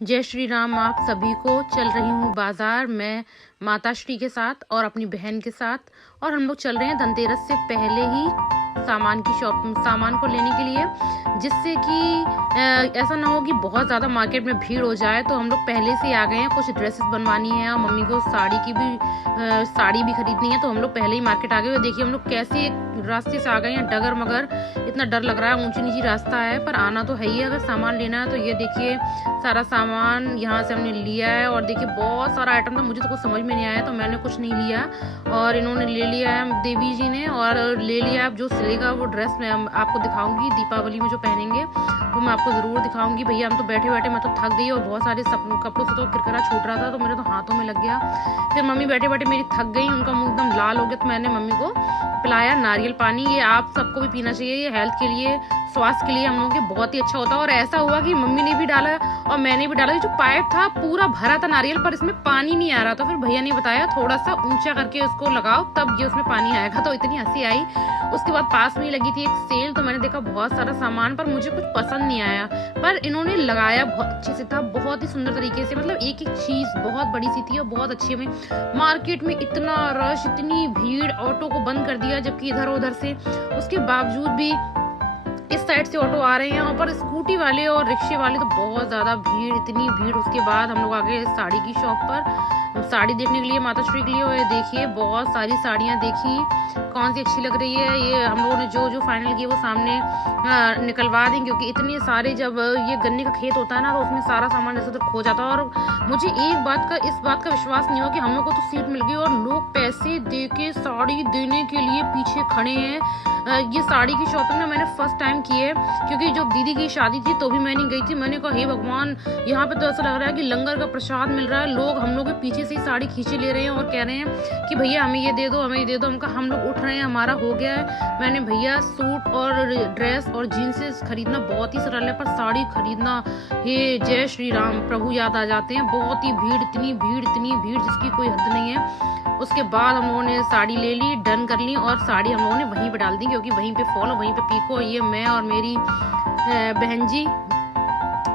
जय श्री राम आप सभी को। चल रही हूँ बाजार मैं माता श्री के साथ और अपनी बहन के साथ, और हम लोग चल रहे हैं धनतेरस से पहले ही सामान को लेने के लिए, जिससे कि ऐसा ना हो कि बहुत ज़्यादा मार्केट में भीड़ हो जाए। तो हम लोग पहले से आ गए हैं, कुछ ड्रेसेस बनवानी है और मम्मी को साड़ी भी खरीदनी है, तो हम लोग पहले ही मार्केट आ गए। देखिए हम लोग कैसे एक रास्ते से आ गए हैं, डगर मगर इतना डर लग रहा है, ऊंची नीची रास्ता है, पर आना तो है ही अगर सामान लेना है तो। ये देखिए सारा सामान यहाँ से हमने लिया है, और देखिए बहुत सारा आइटम था, मुझे तो कुछ समझ में नहीं आया तो मैंने कुछ नहीं लिया, और इन्होंने ले लिया है देवी जी ने, और ले लिया है। जो सिलेगा वो ड्रेस मैं आपको दिखाऊंगी दीपावली में जो पहनेंगे वो मैं आपको जरूर दिखाऊंगी। भैया हम तो बैठे बैठे मैं तो थक गई, और बहुत सारे कपड़ों से तो किरकिरा छूट रहा था तो मेरे तो हाथों में लग गया। फिर मम्मी बैठे बैठे मेरी थक गई, उनका मुंह एकदम लाल हो गया, तो मैंने मम्मी को पिलाया नारियल पानी। ये आप सबको भी पीना चाहिए, ये हेल्थ के लिए, स्वास्थ्य के लिए हम लोगों के बहुत ही अच्छा होता है। और ऐसा हुआ कि मम्मी ने भी डाला और मैंने भी डाला, जो पाइप था पूरा भरा था नारियल, पर इसमें पानी नहीं आ रहा। तो फिर भैया ने बताया थोड़ा सा ऊंचा करके उसको लगाओ तब ये उसमें पानी आएगा, तो इतनी हंसी आई। उसके बाद पास में ही लगी थी एक सेल, तो मैंने देखा बहुत सारा सामान, पर मुझे कुछ पसंद नहीं आया, पर इन्होंने लगाया बहुत अच्छे से था, बहुत ही सुंदर तरीके से, मतलब एक एक चीज बहुत बड़ी सी थी और बहुत अच्छी। में मार्केट में इतना रश, इतनी भीड़, ऑटो को बंद कर दिया जबकि इधर उधर से, उसके बावजूद भी इस साइड से ऑटो आ रहे हैं, और पर स्कूटी वाले और रिक्शे वाले तो बहुत ज्यादा भीड़, इतनी भीड़। उसके बाद हम लोग आ गए साड़ी की शॉप पर साड़ी देखने के लिए, माता श्री के लिए। और ये देखिए बहुत सारी साड़ियां देखी, कौन सी अच्छी लग रही है। ये हम लोगों ने जो फाइनल किया वो सामने निकलवा दें, क्योंकि इतने सारे, जब ये गन्ने का खेत होता है ना तो उसमें सारा सामान जैसे उधर खो जाता है। और मुझे इस बात का विश्वास नहीं हुआ कि हम लोग को तो सीट मिल गई और लोग पैसे दे के साड़ी देने के लिए पीछे खड़े हैं। ये साड़ी की शॉपिंग ना मैंने फर्स्ट टाइम की है, क्योंकि जब दीदी की शादी थी तो भी मैं नहीं गई थी। मैंने कहा हे भगवान, यहाँ पे तो ऐसा लग रहा है कि लंगर का प्रसाद मिल रहा है, लोग हम लोग के पीछे से ही साड़ी खींचे ले रहे हैं और कह रहे हैं कि भैया हमें ये दे दो, हमें ये दे दो। हम लोग उठ रहे हैं, हमारा हो गया है। मैंने भैया सूट और ड्रेस और जीन्स खरीदना बहुत ही सरल है, पर साड़ी खरीदना, हे जय श्री राम, प्रभु याद आ जाते हैं। बहुत ही भीड़, इतनी भीड़ जिसकी कोई हद नहीं है। उसके बाद हम लोगों ने साड़ी ले ली, डन कर ली, और साड़ी हम लोगों ने वहीं पे डाल दी, क्योंकि वहीं पे फॉल और वहीं पे पीको। ये मैं और मेरी बहन जी,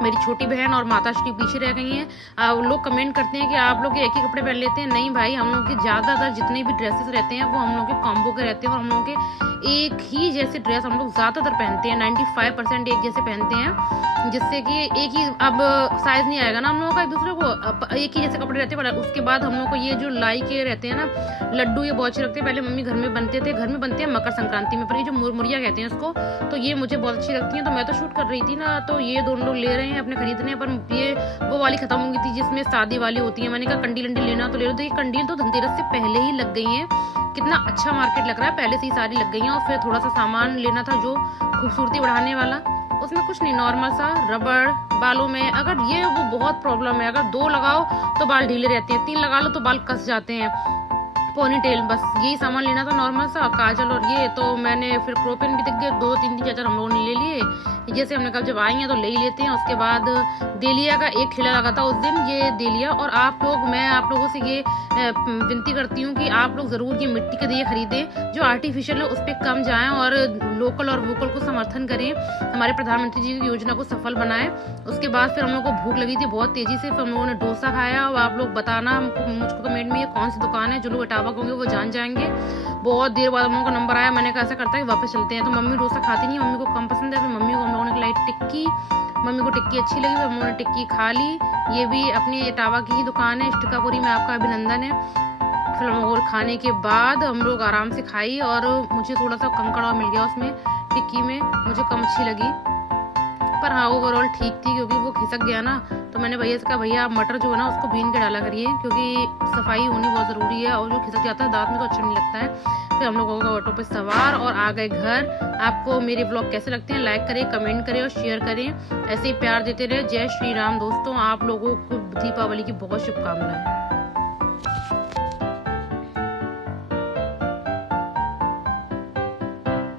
मेरी छोटी बहन और माता श्री पीछे रह गई हैं। लोग कमेंट करते हैं कि आप लोग एक ही कपड़े पहन लेते हैं। नहीं भाई, हम लोग के ज्यादातर जितने भी ड्रेसेस रहते हैं वो हम लोग के कॉम्बो के रहते हैं, और हम लोग के एक ही जैसे ड्रेस हम लोग ज्यादातर पहनते हैं, 95% एक जैसे पहनते हैं, जिससे कि एक ही, अब साइज नहीं आएगा ना हम लोगों का एक दूसरे को, एक ही जैसे कपड़े रहते हैं। उसके बाद हम लोग को ये जो लाई के रहते हैं ना लड्डू, ये बहुत अच्छे लगते हैं। पहले मम्मी घर में बनते थे, घर में बनते हैं मकर संक्रांति में, पर ये जो मुरमुरिया कहते हैं उसको, तो ये मुझे बहुत अच्छी लगती है। तो मैं तो शूट कर रही थी ना, तो ये दोनों लोग ले रहे हैं अपने खरीदने, पर ये वो वाली खत्म हो गई थी जिसमें शादी वाली होती है। मैंने कहा कंडील अंडील लेना तो ले लो, तो ये कंडील तो धनतेरस से पहले ही लग गई है। कितना अच्छा मार्केट लग रहा है, पहले से ही सारी लग गई हैं। और फिर थोड़ा सा सामान लेना था जो खूबसूरती बढ़ाने वाला, उसमें कुछ नहीं, नॉर्मल सा रबड़ बालों में, अगर ये वो बहुत प्रॉब्लम है, अगर 2 लगाओ तो बाल ढीले रहते हैं, 3 लगा लो तो बाल कस जाते हैं, पोनी टेल, बस यही सामान लेना था नॉर्मल सा, काजल और ये। तो मैंने फिर क्रोपेन भी दिख गए, 2-3 चार्जर हम लोगों ने ले लिए, जैसे हमने कहा जब आएंगे तो ले ही लेते हैं। उसके बाद देलिया का एक खिला लगा था उस दिन, ये देलिया। और मैं आप लोगों से ये विनती करती हूँ कि आप लोग जरूर ये मिट्टी के दिए खरीदें, जो आर्टिफिशियल है उस पर कम जाएं, और लोकल और वोकल को समर्थन करें, हमारे प्रधानमंत्री जी की योजना को सफल बनाएं। उसके बाद फिर हम लोग को भूख लगी थी बहुत तेजी से, फिर हम लोगों ने डोसा खाया। और आप लोग बताना मुझको कमेंट में ये कौन सी दुकान है, जो लोग इटावा होंगे वो जान जाएंगे। बहुत देर बाद हम लोगों का नंबर आया, मैंने कहा ऐसा करता है कि वापस चलते हैं। तो मम्मी डोसा खाती नहीं, मम्मी को कम पसंद है, फिर मम्मी को हम लोगों ने खिलाई टिक्की, मम्मी को टिक्की अच्छी लगी, फिर हम लोगों ने टिक्की खा ली। ये भी अपनी इटावा की ही दुकान है, टिक्कापुरी में, आपका अभिनंदन है। फिर हम लोग खाने के बाद हम लोग आराम से खाई, और मुझे थोड़ा सा कंकड़ मिल गया उसमें टिक्की में, मुझे कम अच्छी लगी, पर हाँ ओवरऑल ठीक थी, क्योंकि वो खिसक गया ना। तो मैंने भैया से कहा भैया आप मटर जो है ना उसको बीन के डाला करिए, क्योंकि सफाई होनी बहुत ज़रूरी है, और जो खिसक जाता है दांत में तो अच्छा नहीं लगता है। फिर हम लोगों को ऑटो पे सवार और आ गए घर। आपको मेरे ब्लॉग कैसे लगते हैं, लाइक करें, कमेंट करें और शेयर करें, ऐसे ही प्यार देते रहे। जय श्री राम दोस्तों, आप लोगों को दीपावली की बहुत शुभकामनाएं।